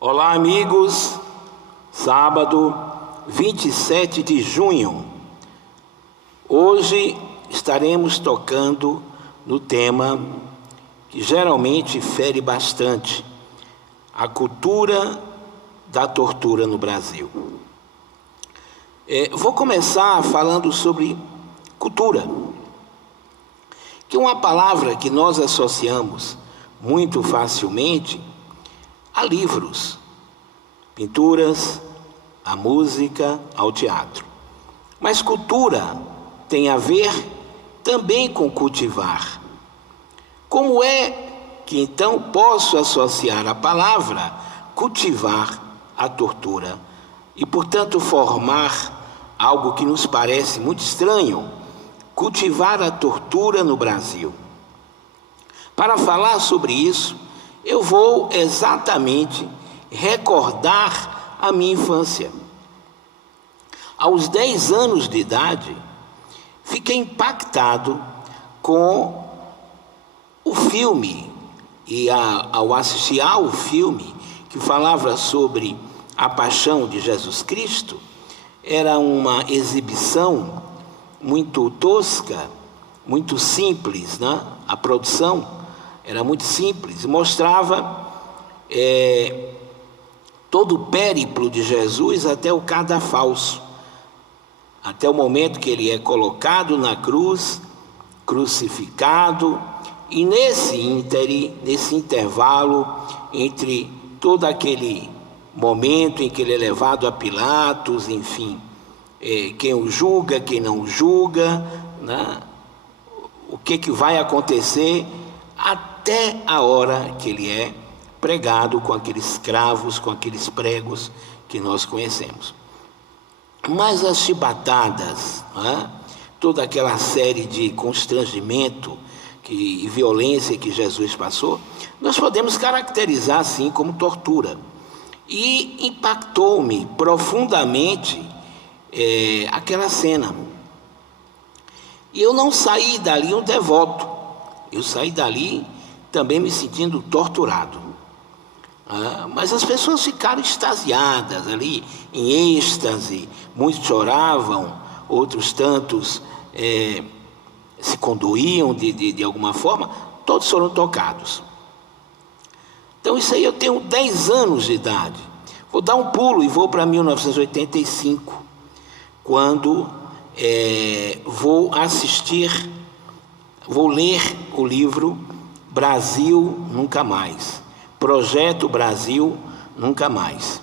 Olá, amigos. Sábado, 27 de junho. Hoje estaremos tocando no tema que geralmente fere bastante: a cultura da tortura no Brasil. Vou começar falando sobre cultura, que é uma palavra que nós associamos muito facilmente a livros, pinturas, a música, ao teatro. Mas cultura tem a ver também com cultivar. Como é que então posso associar a palavra cultivar à tortura e, portanto, formar algo que nos parece muito estranho: cultivar a tortura no Brasil? Para falar sobre isso, eu vou exatamente recordar a minha infância. Aos 10 anos de idade, fiquei impactado com o filme, e ao assistir ao filme que falava sobre a paixão de Jesus Cristo, era uma exibição muito tosca, muito simples, né? A produção era muito simples, mostrava todo o périplo de Jesus até o cadafalso, até o momento que ele é colocado na cruz, crucificado, e nesse intervalo entre todo aquele momento em que ele é levado a Pilatos, enfim, quem o julga, quem não o julga, né? O que vai acontecer até a hora que ele é pregado com aqueles cravos, com aqueles pregos que nós conhecemos. Mas as chibatadas, né? Toda aquela série de constrangimento e violência que Jesus passou, nós podemos caracterizar assim como tortura. E impactou-me profundamente aquela cena. E eu não saí dali um devoto, eu saí dali também me sentindo torturado. Mas as pessoas ficaram extasiadas ali, em êxtase. Muitos choravam, outros tantos se condoíam de alguma forma. Todos foram tocados. Então isso aí eu tenho 10 anos de idade. Vou dar um pulo e vou para 1985, quando vou ler o livro Brasil Nunca Mais, Projeto Brasil Nunca Mais.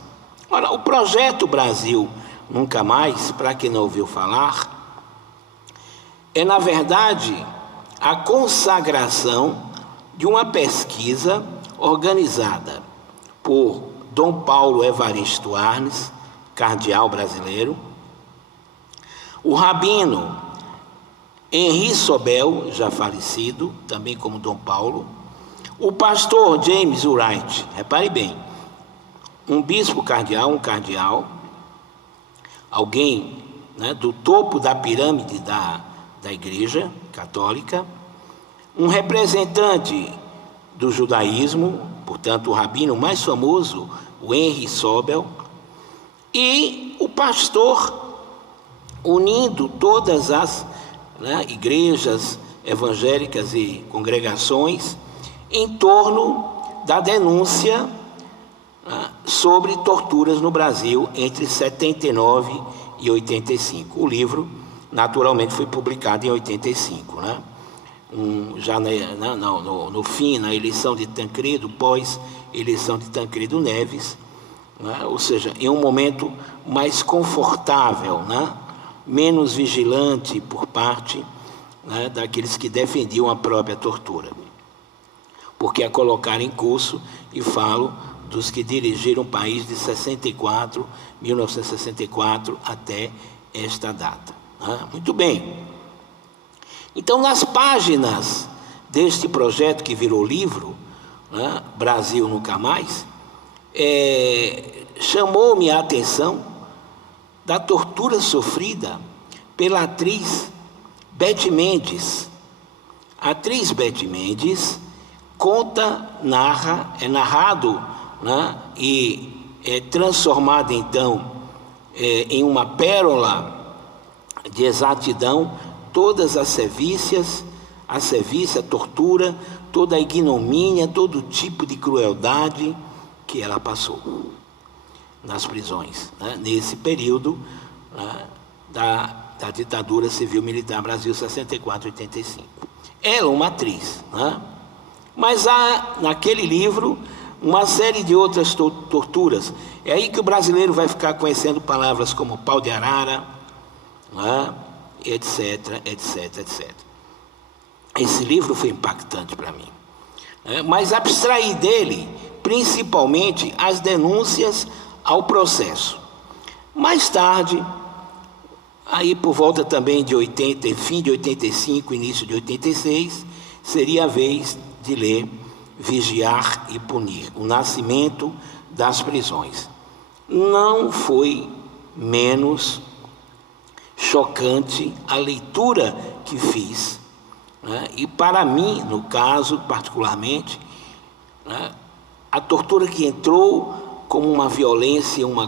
Ora, o Projeto Brasil Nunca Mais, para quem não ouviu falar, é na verdade a consagração de uma pesquisa organizada por Dom Paulo Evaristo Arnes, cardeal brasileiro, o rabino Henri Sobel, já falecido, também como Dom Paulo, o pastor James Wright, repare bem, um bispo cardeal, um cardeal, alguém, né, do topo da pirâmide da Igreja Católica, um representante do judaísmo, portanto o rabino mais famoso, o Henri Sobel, e o pastor unindo todas as igrejas evangélicas e congregações em torno da denúncia sobre torturas no Brasil entre 79 e 85. O livro, naturalmente, foi publicado em 85, né? Já no fim, na eleição de Tancredo, pós-eleição de Tancredo Neves, né? Ou seja, em um momento mais confortável, né? Menos vigilante por parte, né, daqueles que defendiam a própria tortura, porque a colocaram em curso, e falo dos que dirigiram o país de 1964 até esta data. Muito bem. Então, nas páginas deste projeto que virou livro, né, Brasil Nunca Mais, chamou-me a atenção da tortura sofrida pela atriz Beth Mendes. A atriz Beth Mendes é narrado né? E é transformada então em uma pérola de exatidão todas as sevícias, a tortura, toda a ignomínia, todo tipo de crueldade que ela passou nas prisões, né? Nesse período, né, da ditadura civil-militar Brasil 64-85. Ela é uma atriz, né? Mas há naquele livro uma série de outras torturas. É aí que o brasileiro vai ficar conhecendo palavras como pau de arara, né? Etc, etc, etc. Esse livro foi impactante para mim, né? Mas abstrair dele principalmente as denúncias ao processo. Mais tarde, aí por volta também de 80, fim de 85, início de 86, seria a vez de ler Vigiar e Punir, o nascimento das prisões. Não foi menos chocante a leitura que fiz, né? E para mim, no caso particularmente, né, a tortura que entrou como uma violência, uma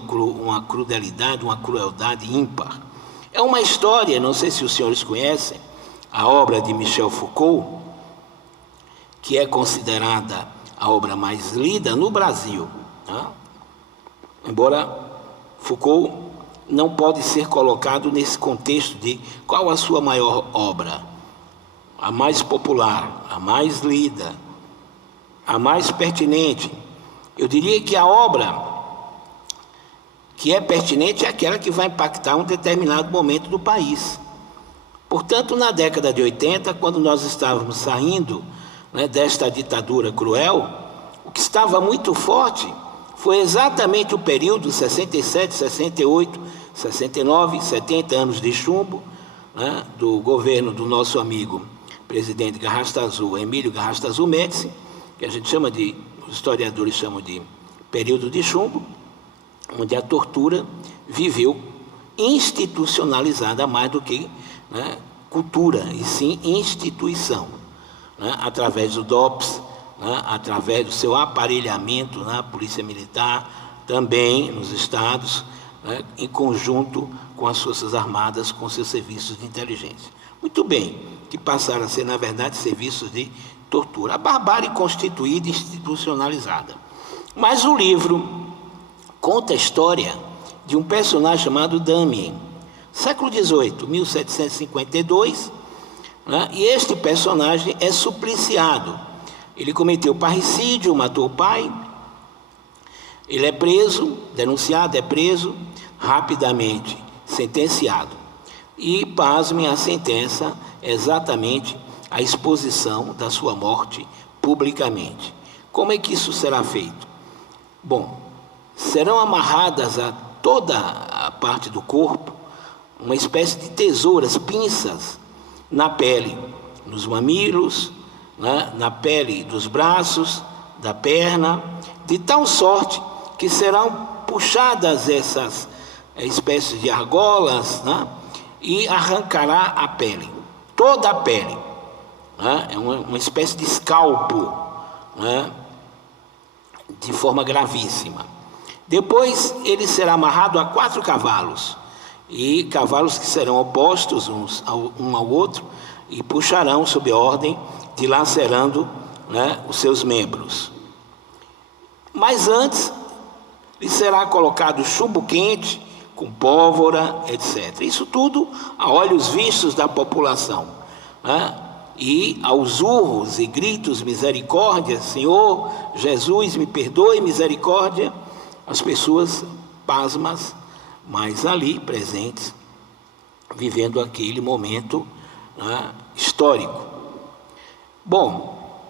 crudelidade, uma crueldade ímpar. É uma história, não sei se os senhores conhecem, a obra de Michel Foucault, que é considerada a obra mais lida no Brasil, né? Embora Foucault não pode ser colocado nesse contexto de qual a sua maior obra, a mais popular, a mais lida, a mais pertinente. Eu diria que a obra que é pertinente é aquela que vai impactar um determinado momento do país. Portanto, na década de 80, quando nós estávamos saindo, né, desta ditadura cruel, o que estava muito forte foi exatamente o período 67, 68, 69, 70 anos de chumbo, né, do governo do nosso amigo presidente Garrastazu, Emílio Garrastazu Médici, que a gente chama de, os historiadores chamam de período de chumbo, onde a tortura viveu institucionalizada mais do que, né, cultura, e sim instituição, né, através do DOPS, né, através do seu aparelhamento na Polícia Militar, também nos estados, né, em conjunto com as Forças Armadas, com seus serviços de inteligência. Muito bem, que passaram a ser, na verdade, serviços de tortura. A barbárie constituída e institucionalizada. Mas o livro conta a história de um personagem chamado Damien, século XVIII, 1752, né? E este personagem é supliciado. Ele cometeu parricídio, matou o pai, ele é preso, denunciado, é preso, rapidamente sentenciado. E, pasmem, a sentença é exatamente a exposição da sua morte publicamente. Como é que isso será feito? Bom, serão amarradas a toda a parte do corpo uma espécie de tesouras, pinças, na pele, nos mamilos, né, na pele dos braços, da perna, de tal sorte que serão puxadas essas espécies de argolas, né, e arrancará a pele, toda a pele, né, é uma espécie de escalpo, né, de forma gravíssima. Depois ele será amarrado a 4 cavalos, e cavalos que serão opostos um ao outro e puxarão sob ordem, dilacerando, né, os seus membros. Mas antes lhe será colocado chumbo quente com pólvora, etc. Isso tudo a olhos vistos da população, né? E aos urros e gritos, misericórdia, Senhor Jesus, me perdoe, misericórdia, as pessoas pasmas, mas ali presentes, vivendo aquele momento, né, histórico. Bom,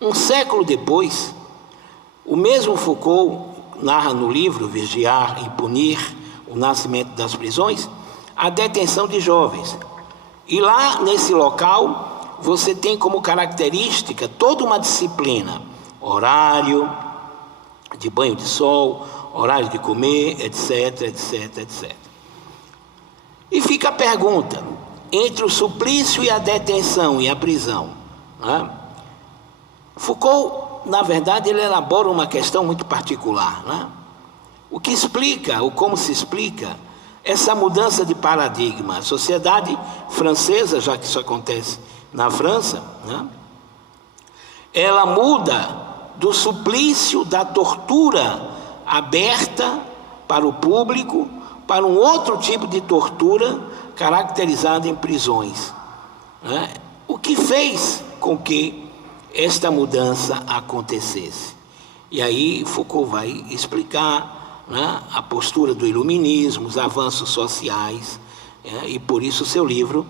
um século depois, o mesmo Foucault narra no livro Vigiar e Punir, o nascimento das prisões, a detenção de jovens. E lá, nesse local, você tem como característica toda uma disciplina, horário de banho de sol, horário de comer, etc, etc, etc. E fica a pergunta, entre o suplício e a detenção e a prisão, né? Foucault na verdade, ele elabora uma questão muito particular, né? O que explica, ou como se explica, essa mudança de paradigma. A sociedade francesa, já que isso acontece na França, né? Ela muda do suplício da tortura aberta para o público para um outro tipo de tortura caracterizada em prisões, né? O que fez com que esta mudança acontecesse? E aí Foucault vai explicar, né, a postura do iluminismo, os avanços sociais, e por isso o seu livro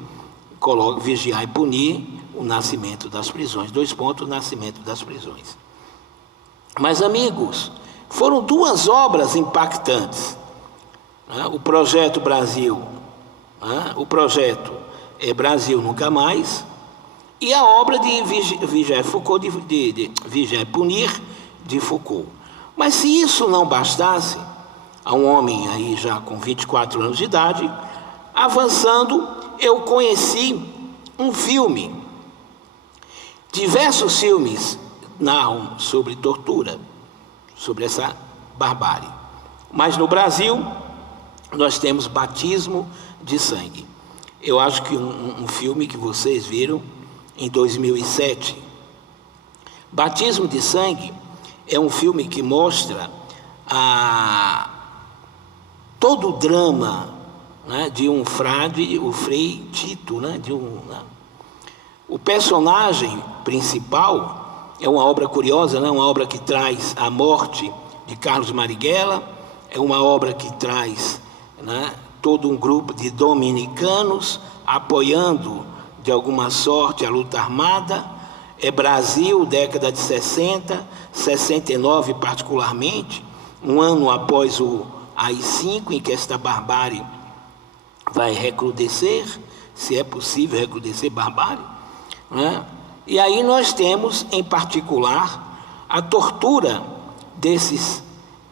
coloca Vigiar e Punir, o nascimento das prisões. 2 pontos, o nascimento das prisões. Mas, amigos, foram 2 obras impactantes, né? O projeto Brasil, né? O projeto Brasil Nunca Mais, e a obra de Vigiar e Punir, de Foucault. Mas se isso não bastasse, a um homem aí já com 24 anos de idade, avançando, eu conheci um filme. Diversos filmes narram sobre tortura, sobre essa barbárie. Mas no Brasil, nós temos Batismo de Sangue. Eu acho que um filme que vocês viram em 2007. Batismo de Sangue é um filme que mostra todo o drama, né, de um frade, o Frei Tito, né, o personagem principal é uma obra curiosa, né, uma obra que traz a morte de Carlos Marighella, é uma obra que traz, né, todo um grupo de dominicanos apoiando de alguma sorte a luta armada. É Brasil, década de 60, 69 particularmente, um ano após o AI-5, em que esta barbárie vai recrudescer, se é possível recrudescer barbárie, né? E aí nós temos, em particular, a tortura desses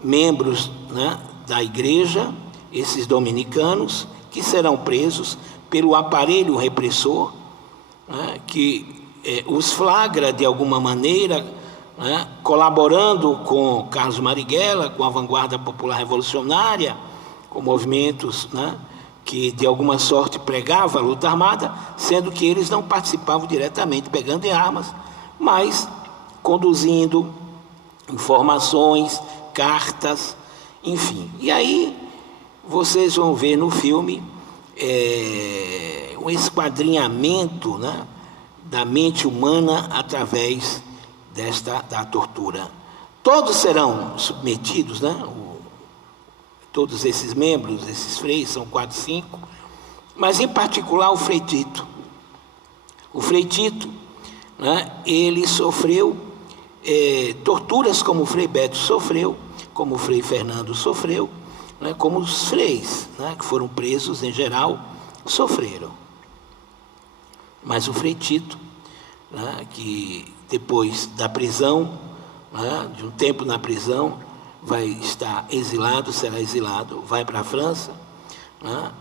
membros, né, da igreja, esses dominicanos, que serão presos pelo aparelho repressor, né, que os flagra de alguma maneira, né, colaborando com Carlos Marighella, com a vanguarda popular revolucionária, com movimentos, né, que de alguma sorte pregavam a luta armada, sendo que eles não participavam diretamente pegando em armas, mas conduzindo informações, cartas, enfim. E aí vocês vão ver no filme um esquadrinhamento, né, da mente humana através da tortura. Todos serão submetidos, né? Todos esses membros, esses freis, são 4, 5, mas em particular o Frei Tito. O Frei Tito, né, ele sofreu torturas como o Frei Beto sofreu, como o Frei Fernando sofreu, né, como os freis, né, que foram presos em geral, sofreram. Mas o Frei Tito, né, que depois da prisão, né, de um tempo na prisão, vai estar exilado, será exilado, vai para a França, né,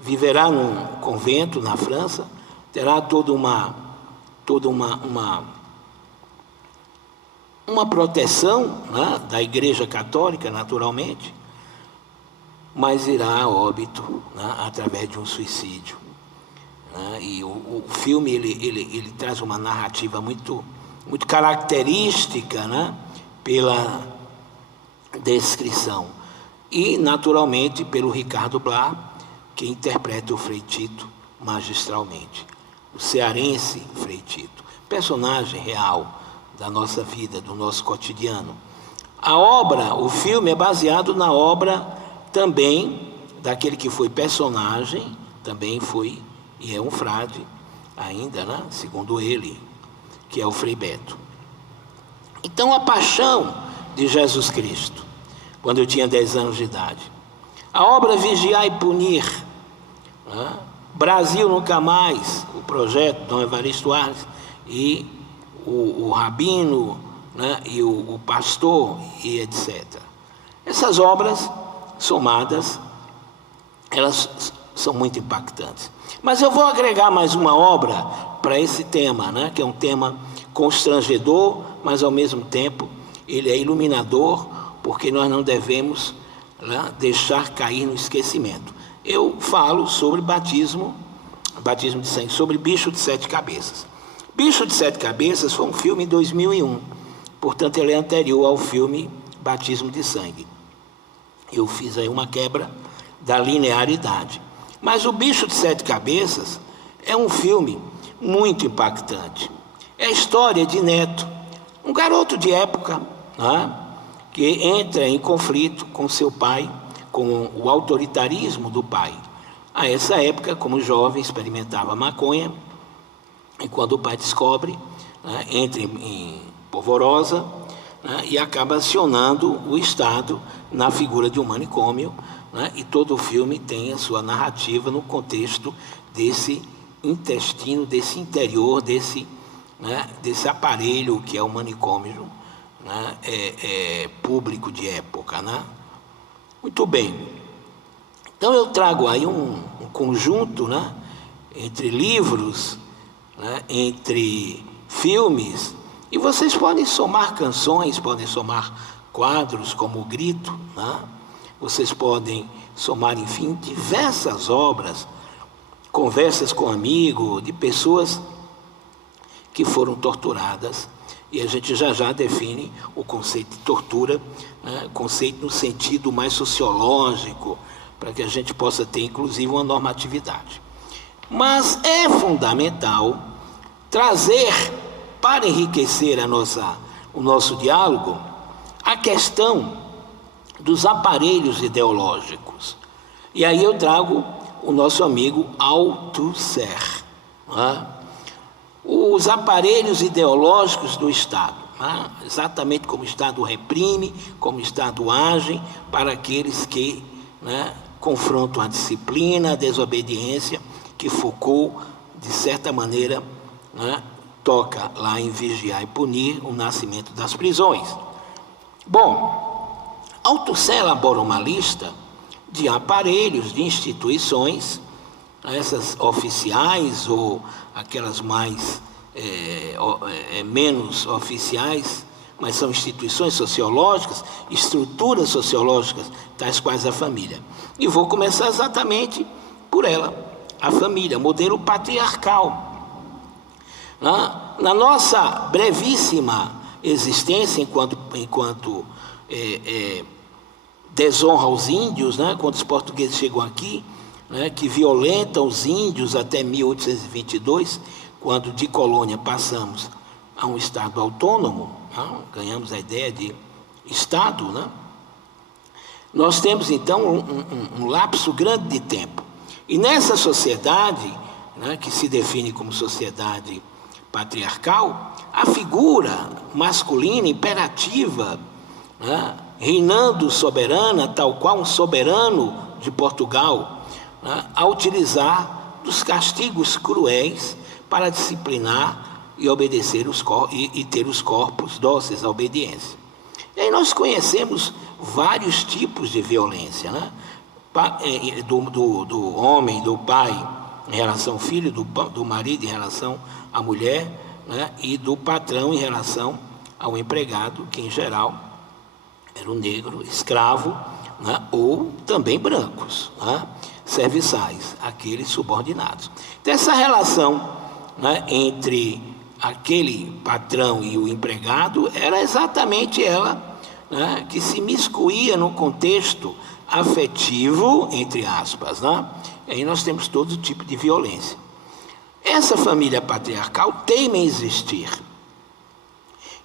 viverá num convento na França, terá toda uma proteção, né, da Igreja Católica, naturalmente, mas irá a óbito, né, através de um suicídio. E o filme ele traz uma narrativa muito característica, né, pela descrição, e naturalmente pelo Ricardo Blas, que interpreta o Frei Tito magistralmente, o cearense Frei Tito, personagem real da nossa vida, do nosso cotidiano. A obra, o filme é baseado na obra também daquele que foi personagem, também foi e é um frade ainda, né, segundo ele, que é o Frei Beto. Então, a paixão de Jesus Cristo, quando eu tinha 10 anos de idade. A obra Vigiar e Punir, né, Brasil Nunca Mais, o projeto Dom Evaristo Arnes e o rabino, né, e o pastor, e etc. Essas obras somadas, elas são muito impactantes. Mas eu vou agregar mais uma obra para esse tema, né, que é um tema constrangedor, mas ao mesmo tempo ele é iluminador, porque nós não devemos, né, deixar cair no esquecimento. Eu falo sobre batismo de sangue, sobre Bicho de Sete Cabeças. Bicho de Sete Cabeças foi um filme em 2001, portanto ele é anterior ao filme Batismo de Sangue. Eu fiz aí uma quebra da linearidade. Mas o Bicho de Sete Cabeças é um filme muito impactante. É a história de Neto, um garoto de época, né, que entra em conflito com seu pai, com o autoritarismo do pai. A essa época, como jovem, experimentava maconha, e quando o pai descobre, né, entra em polvorosa, né, e acaba acionando o Estado na figura de um manicômio, né, e todo o filme tem a sua narrativa no contexto desse intestino, desse interior, desse aparelho que é o manicômio, né, público de época, né? Muito bem. Então eu trago aí um conjunto, né, entre livros, né, entre filmes, e vocês podem somar canções, podem somar quadros como O Grito, né? Vocês podem somar, enfim, diversas obras, conversas com amigos, de pessoas que foram torturadas, e a gente já define o conceito de tortura, né, conceito no sentido mais sociológico, para que a gente possa ter, inclusive, uma normatividade. Mas é fundamental trazer, para enriquecer o nosso diálogo, a questão dos aparelhos ideológicos. E aí eu trago o nosso amigo Althusser, né? Os aparelhos ideológicos do Estado, né? Exatamente como o Estado reprime, como o Estado age para aqueles que, né, confrontam a disciplina, a desobediência, que Foucault, de certa maneira, né, toca lá em Vigiar e Punir, o nascimento das prisões. Bom, Althusser elabora uma lista de aparelhos, de instituições, essas oficiais ou aquelas mais menos oficiais, mas são instituições sociológicas, estruturas sociológicas, tais quais a família. E vou começar exatamente por ela, a família, modelo patriarcal. Na nossa brevíssima existência enquanto desonra aos índios, né, quando os portugueses chegam aqui, né, que violentam os índios até 1822, quando de colônia passamos a um Estado autônomo, né, ganhamos a ideia de Estado, né, nós temos então um lapso grande de tempo. E nessa sociedade, né, que se define como sociedade patriarcal, a figura masculina imperativa, né, reinando soberana, tal qual um soberano de Portugal, né, a utilizar dos castigos cruéis para disciplinar e obedecer e ter os corpos dóceis à obediência. E aí nós conhecemos vários tipos de violência, né? Do homem, do pai em relação ao filho, do marido em relação à mulher, né? E do patrão em relação ao empregado, que em geral era o negro, escravo, né? Ou também brancos, né? Serviçais, aqueles subordinados. Então essa relação, né, entre aquele patrão e o empregado era exatamente ela, né, que se miscuía no contexto afetivo, entre aspas, né? E aí nós temos todo tipo de violência. Essa família patriarcal teima em existir.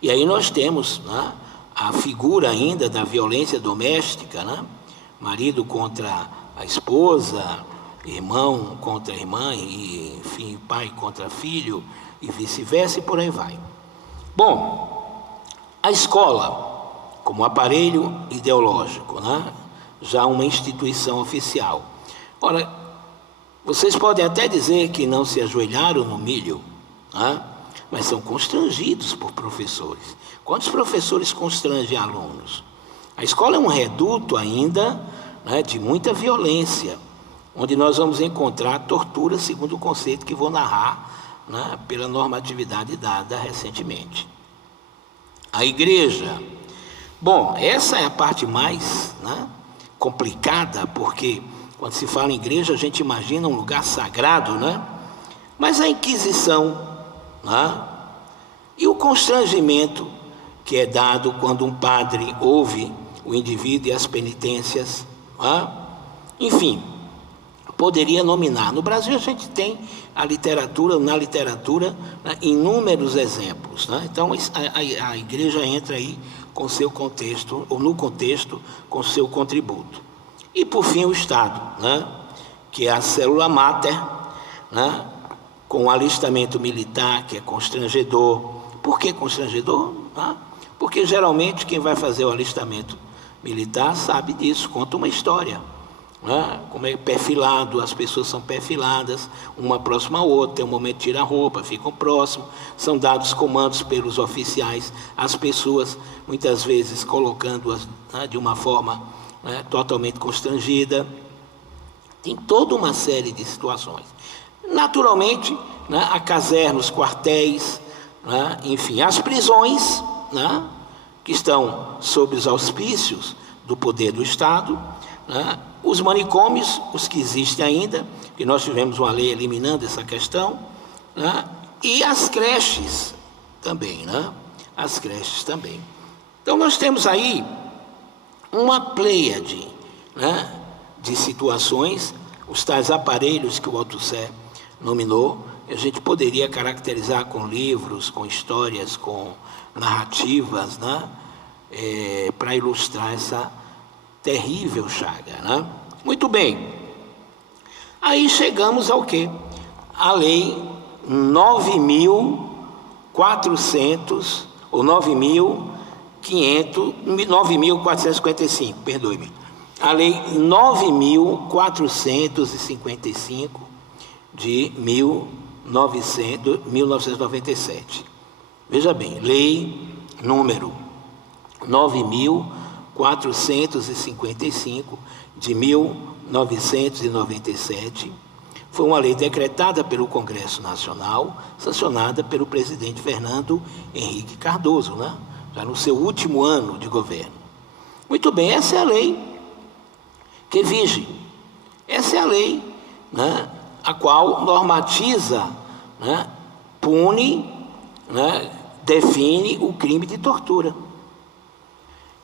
E aí nós temos, né, a figura ainda da violência doméstica, né? Marido contra a esposa, irmão contra irmã, e, enfim, pai contra filho, e vice-versa, e por aí vai. Bom, a escola, como aparelho ideológico, né? Já uma instituição oficial. Ora, vocês podem até dizer que não se ajoelharam no milho, né? Mas são constrangidos por professores. Quantos professores constrangem alunos? A escola é um reduto ainda, né, de muita violência, onde nós vamos encontrar tortura, segundo o conceito que vou narrar né, pela normatividade dada recentemente. A igreja, bom, essa é a parte mais, né, complicada, porque quando se fala em igreja a gente imagina um lugar sagrado, né? Mas a Inquisição, né, e o constrangimento que é dado quando um padre ouve o indivíduo e as penitências, né? Enfim, poderia nominar. No Brasil a gente tem na literatura, né, inúmeros exemplos, né? Então a igreja entra aí com seu contexto, ou no contexto, com seu contributo. E por fim o Estado, né, que é a célula máter, né, com o alistamento militar, que é constrangedor. Por que constrangedor? Né? Porque geralmente quem vai fazer o alistamento militar sabe disso, conta uma história, né? Como é perfilado, as pessoas são perfiladas, uma próxima a outra, tem um momento de tirar a roupa, ficam próximos, são dados comandos pelos oficiais, as pessoas muitas vezes colocando-as, né, de uma forma, né, totalmente constrangida. Tem toda uma série de situações. Naturalmente, né, a caserna, os quartéis, né, enfim, as prisões, né, que estão sob os auspícios do poder do Estado, né, os manicômios, os que existem ainda, que nós tivemos uma lei eliminando essa questão, né, e as creches também, né, as creches também. Então nós temos aí uma pleiade, né, de situações, os tais aparelhos que o Althusser nominou, a gente poderia caracterizar com livros, com histórias, com narrativas, né, para ilustrar essa terrível chaga, né? Muito bem. Aí chegamos ao quê? A lei 9.400 ou 9.455, perdoe-me. A lei 9.455 de 1997. Veja bem, lei número 9.455 de 1997, foi uma lei decretada pelo Congresso Nacional, sancionada pelo presidente Fernando Henrique Cardoso, né? Já no seu último ano de governo. Muito bem, essa é a lei que vige. Essa é a lei, né, a qual normatiza, né, pune, né, define o crime de tortura.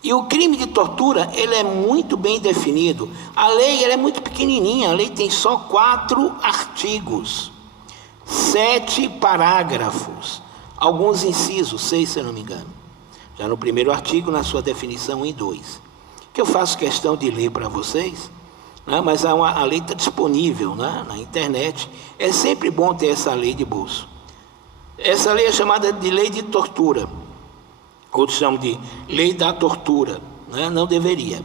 E o crime de tortura, ele é muito bem definido. A lei, ela é muito pequenininha, a lei tem só 4 artigos, 7 parágrafos, alguns incisos, 6 se eu não me engano. Já no primeiro artigo, na sua definição 1 e 2, que eu faço questão de ler para vocês, né, mas a lei está disponível, né, na internet. É sempre bom ter essa lei de bolso. Essa lei é chamada de lei de tortura. Outros chamam de lei da tortura, né? Não deveria.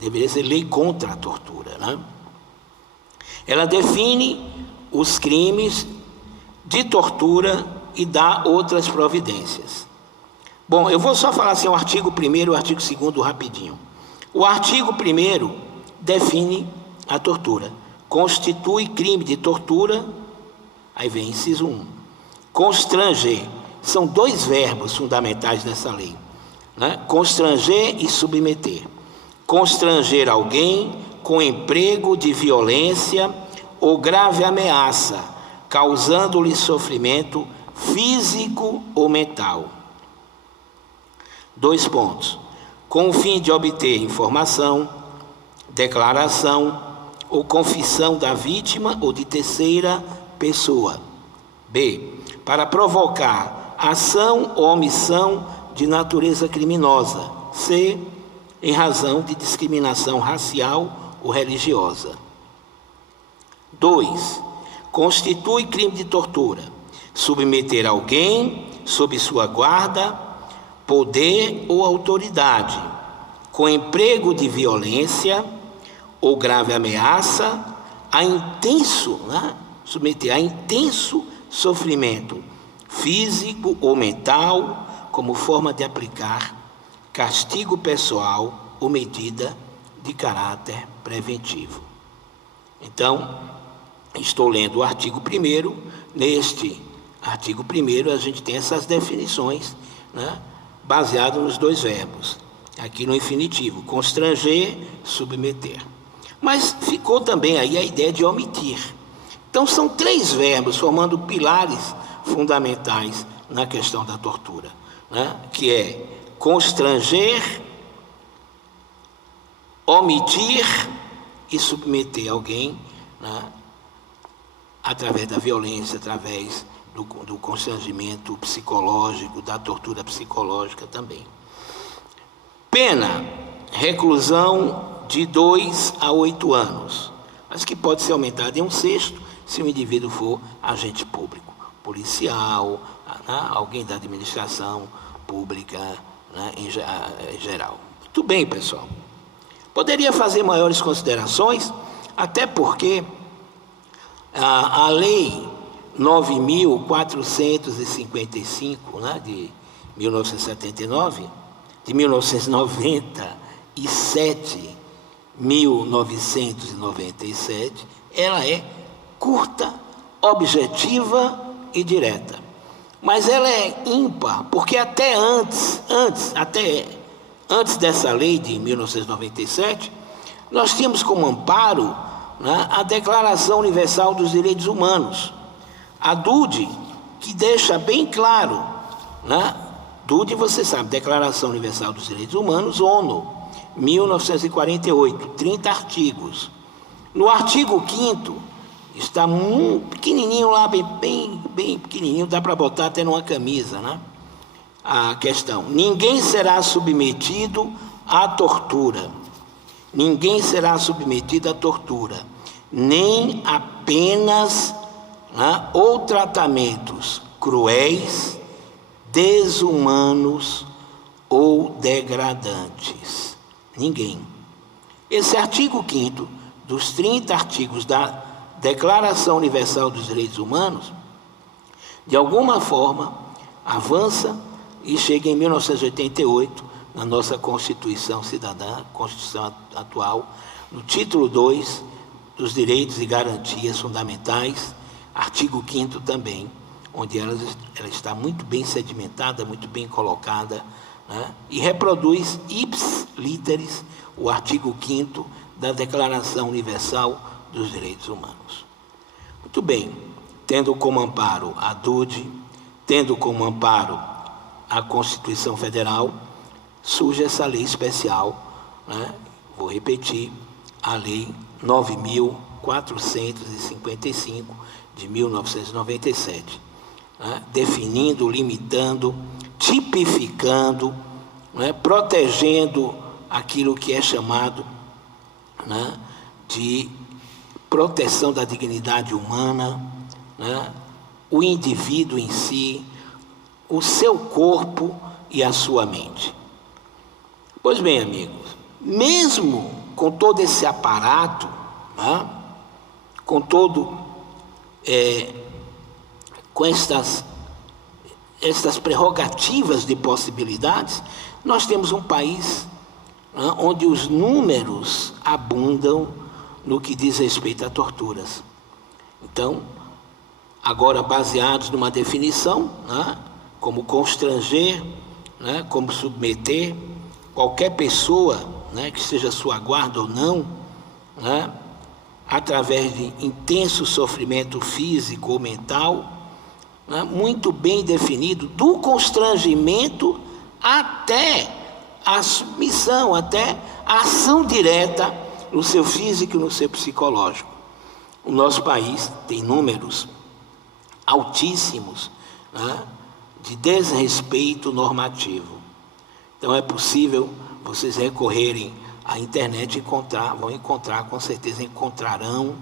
Deveria ser lei contra a tortura, né? Ela define os crimes de tortura e dá outras providências. Bom, eu vou só falar assim o artigo 1º e o artigo 2º rapidinho. O artigo 1º define a tortura. Constitui crime de tortura, aí vem inciso 1. Constranger. São 2 verbos fundamentais nessa lei, né? Constranger e submeter. Constranger alguém com emprego de violência ou grave ameaça, causando-lhe sofrimento físico ou mental. 2 pontos. Com o fim de obter informação, declaração ou confissão da vítima ou de terceira pessoa. B. Para provocar ação ou omissão de natureza criminosa. C. Em razão de discriminação racial ou religiosa. 2. Constitui crime de tortura. Submeter alguém sob sua guarda, poder ou autoridade, com emprego de violência ou grave ameaça, a intenso, né? Submeter a intenso sofrimento físico ou mental, como forma de aplicar castigo pessoal ou medida de caráter preventivo. Então, estou lendo o artigo 1º, neste Artigo 1º, a gente tem essas definições, né, baseado nos dois verbos. Aqui no infinitivo, constranger, submeter. Mas ficou também aí a ideia de omitir. Então são 3 verbos formando pilares fundamentais na questão da tortura, né, que é constranger, omitir e submeter alguém, né, através da violência, através do constrangimento psicológico, da tortura psicológica também. Pena, reclusão de 2 a 8 anos, mas que pode ser aumentada em 1/6 se o indivíduo for agente público, policial, né, alguém da administração pública, né, em geral. Muito bem, pessoal. Poderia fazer maiores considerações, até porque a Lei 9.455, né, de 1979, de 1997, ela é curta, objetiva e direta. Mas ela é ímpar, porque até antes dessa lei de 1997, nós tínhamos como amparo, né, a Declaração Universal dos Direitos Humanos, a DUDE, que deixa bem claro, né? DUDE, você sabe, Declaração Universal dos Direitos Humanos, ONU, 1948, 30 artigos. No artigo 5º, está muito pequenininho lá, bem pequenininho, dá para botar até numa camisa, né? A questão: ninguém será submetido à tortura. Ninguém será submetido à tortura, nem apenas, né, ou tratamentos cruéis, desumanos ou degradantes. Ninguém. Esse artigo 5º, dos 30 artigos da Declaração Universal dos Direitos Humanos, de alguma forma, avança e chega em 1988, na nossa Constituição Cidadã, Constituição atual, no título 2, dos Direitos e Garantias Fundamentais, artigo 5º também, onde ela está muito bem sedimentada, muito bem colocada, né, e reproduz ipsis literis o artigo 5º da Declaração Universal dos Direitos Humanos. Muito bem, tendo como amparo a DUDE, tendo como amparo a Constituição Federal, surge essa lei especial, né, vou repetir, a Lei 9.455, de 1997, né, definindo, limitando, tipificando, né, protegendo aquilo que é chamado, né, de proteção da dignidade humana, né, o indivíduo em si, o seu corpo e a sua mente. Pois bem, amigos, mesmo com todo esse aparato, né, com estas prerrogativas de possibilidades, nós temos um país, né, onde os números abundam no que diz respeito a torturas. Então, agora baseados numa definição, né, como constranger, né, como submeter qualquer pessoa, né, que seja sua guarda ou não, né, através de intenso sofrimento físico ou mental, né, muito bem definido, do constrangimento até a submissão, até a ação direta no seu físico e no seu psicológico. O nosso país tem números altíssimos, né, de desrespeito normativo. Então é possível vocês recorrerem à internet e vão encontrar, com certeza encontrarão,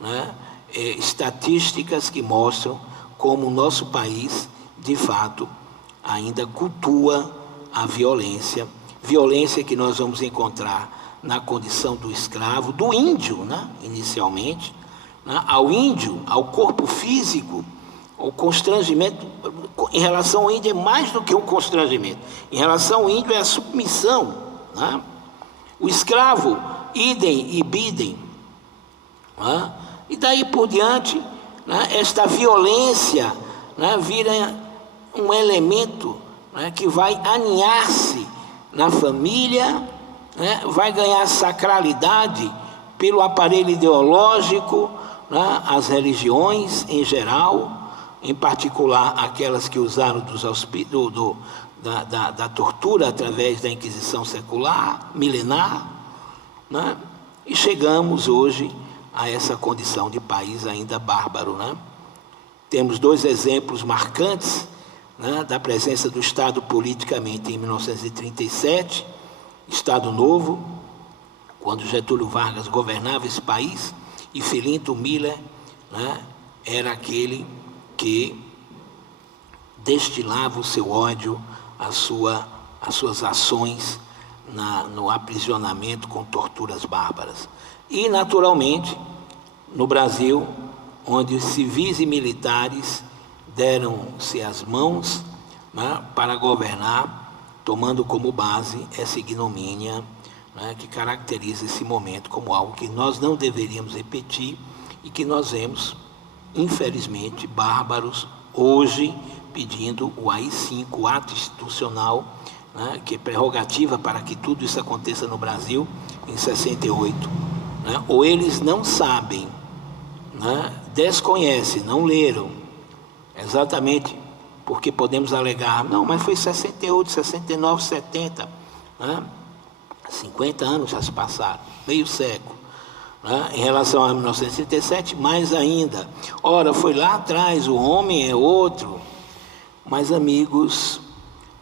né, estatísticas que mostram como o nosso país, de fato, ainda cultua a violência que nós vamos encontrar na condição do escravo, do índio, né, inicialmente, né, ao índio, ao corpo físico, o constrangimento. Em relação ao índio é mais do que um constrangimento, em relação ao índio é a submissão, né? O escravo, idem e bidem, né? E daí por diante, né, esta violência, né, vira um elemento, né, que vai aninhar-se na família, né, vai ganhar sacralidade pelo aparelho ideológico, né, as religiões em geral, em particular aquelas que usaram da tortura através da Inquisição secular, milenar, né? E chegamos hoje a essa condição de país ainda bárbaro, né? Temos dois exemplos marcantes, né, da presença do Estado politicamente em 1937, Estado Novo, quando Getúlio Vargas governava esse país, e Filinto Miller, né, era aquele que destilava o seu ódio, as suas ações no aprisionamento com torturas bárbaras. E, naturalmente, no Brasil, onde os civis e militares deram-se as mãos, né, para governar, tomando como base essa ignomínia, né, que caracteriza esse momento como algo que nós não deveríamos repetir e que nós vemos, infelizmente, bárbaros hoje pedindo o AI-5, o ato institucional, né, que é prerrogativa para que tudo isso aconteça no Brasil em 68. Né? Ou eles não sabem, né, desconhecem, não leram, exatamente porque podemos alegar, não, mas foi 68, 69, 70, né? 50 anos já se passaram, meio século, né? Em relação a 1937, mais ainda. Ora, foi lá atrás, o homem é outro. Mas, amigos,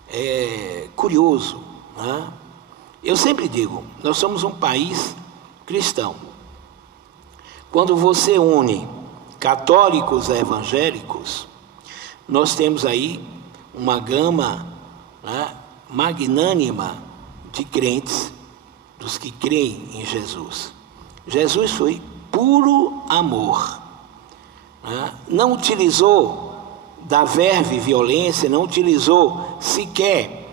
é curioso, né? Eu sempre digo, nós somos um país cristão. Quando você une católicos a evangélicos, nós temos aí uma gama, né, magnânima de crentes, dos que creem em Jesus. Jesus foi puro amor, né? Não utilizou da verve violência, não utilizou sequer,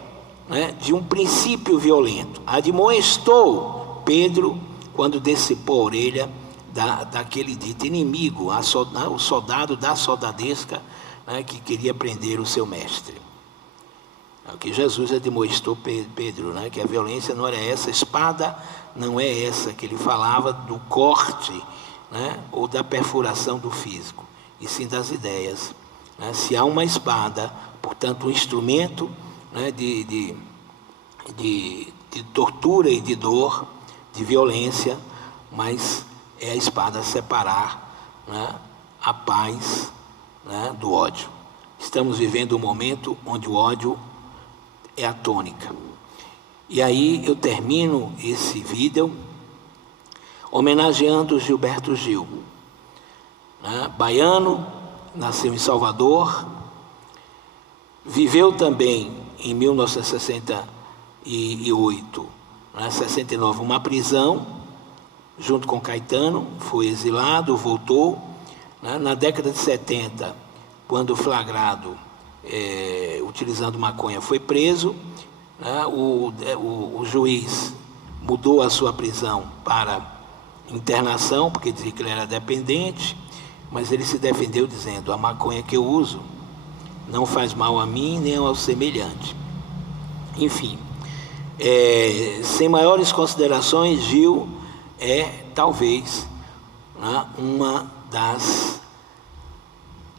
né, de um princípio violento. Admoestou Pedro quando decepou a orelha daquele dito inimigo, o soldado da soldadesca, né, que queria prender o seu mestre. O que Jesus admoestou Pedro, né, que a violência não era essa, a espada não é essa, que ele falava do corte, né, ou da perfuração do físico, e sim das ideias. Né? Se há uma espada, portanto, um instrumento, né, de tortura e de dor, de violência, mas é a espada separar, né, a paz, né, do ódio. Estamos vivendo um momento onde o ódio é a tônica. E aí eu termino esse vídeo homenageando Gilberto Gil, né, baiano, nasceu em Salvador, viveu também em 1968, né, 69, uma prisão, junto com Caetano, foi exilado, voltou, né, na década de 70, quando flagrado utilizando maconha, foi preso, né, o juiz mudou a sua prisão para internação, porque dizia que ele era dependente, mas ele se defendeu dizendo, a maconha que eu uso não faz mal a mim nem ao semelhante. Enfim, sem maiores considerações, Gil é talvez, né, uma das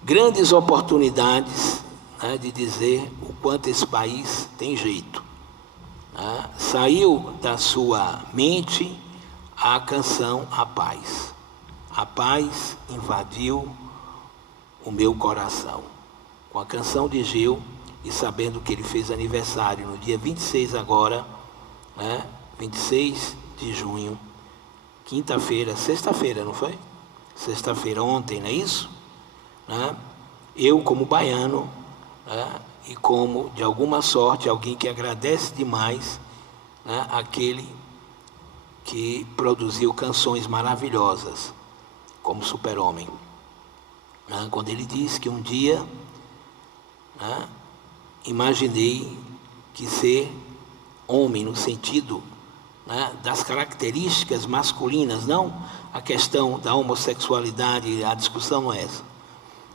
grandes oportunidades, né, de dizer o quanto esse país tem jeito. Né? Saiu da sua mente a canção A Paz. A paz invadiu o meu coração. Com a canção de Gil, e sabendo que ele fez aniversário no dia 26 agora, né, 26 de junho, quinta-feira, sexta-feira, não foi? Sexta-feira ontem, não é isso? Né? Eu, como baiano, né, e como, de alguma sorte, alguém que agradece demais, né, aquele que produziu canções maravilhosas, como Super-Homem. Né, quando ele diz que um dia, né, imaginei que ser homem, no sentido, né, das características masculinas, não a questão da homossexualidade, a discussão não é essa,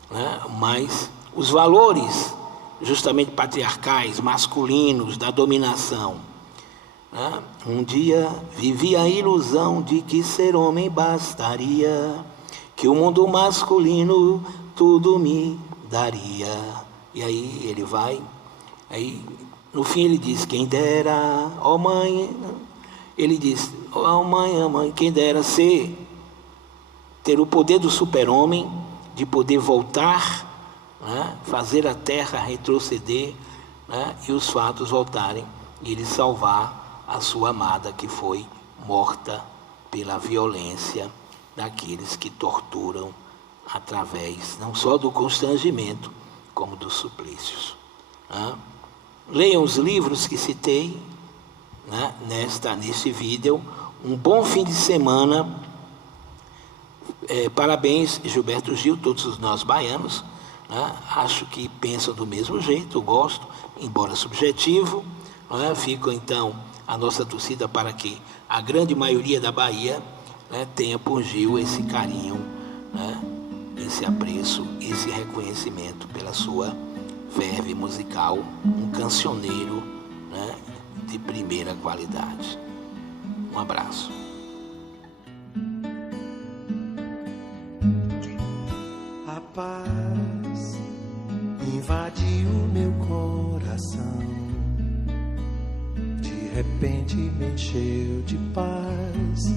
né, mas os valores justamente patriarcais, masculinos, da dominação. Um dia vivi a ilusão de que ser homem bastaria, que o mundo masculino tudo me daria. E aí ele vai, aí no fim ele diz, quem dera, ó mãe, ele diz, ó mãe, quem dera ter o poder do super-homem, de poder voltar, fazer a terra retroceder, e os fatos voltarem, e ele salvar a sua amada que foi morta pela violência daqueles que torturam através não só do constrangimento, como dos suplícios. Leiam os livros que citei neste vídeo. Um bom fim de semana. Parabéns, Gilberto Gil, todos os nós baianos. Acho que pensam do mesmo jeito, eu gosto, embora subjetivo. Fica então a nossa torcida para que a grande maioria da Bahia tenha por Gil esse carinho, esse apreço, esse reconhecimento pela sua verve musical, um cancioneiro de primeira qualidade. Um abraço. A paz invadiu meu coração, de repente me encheu de paz.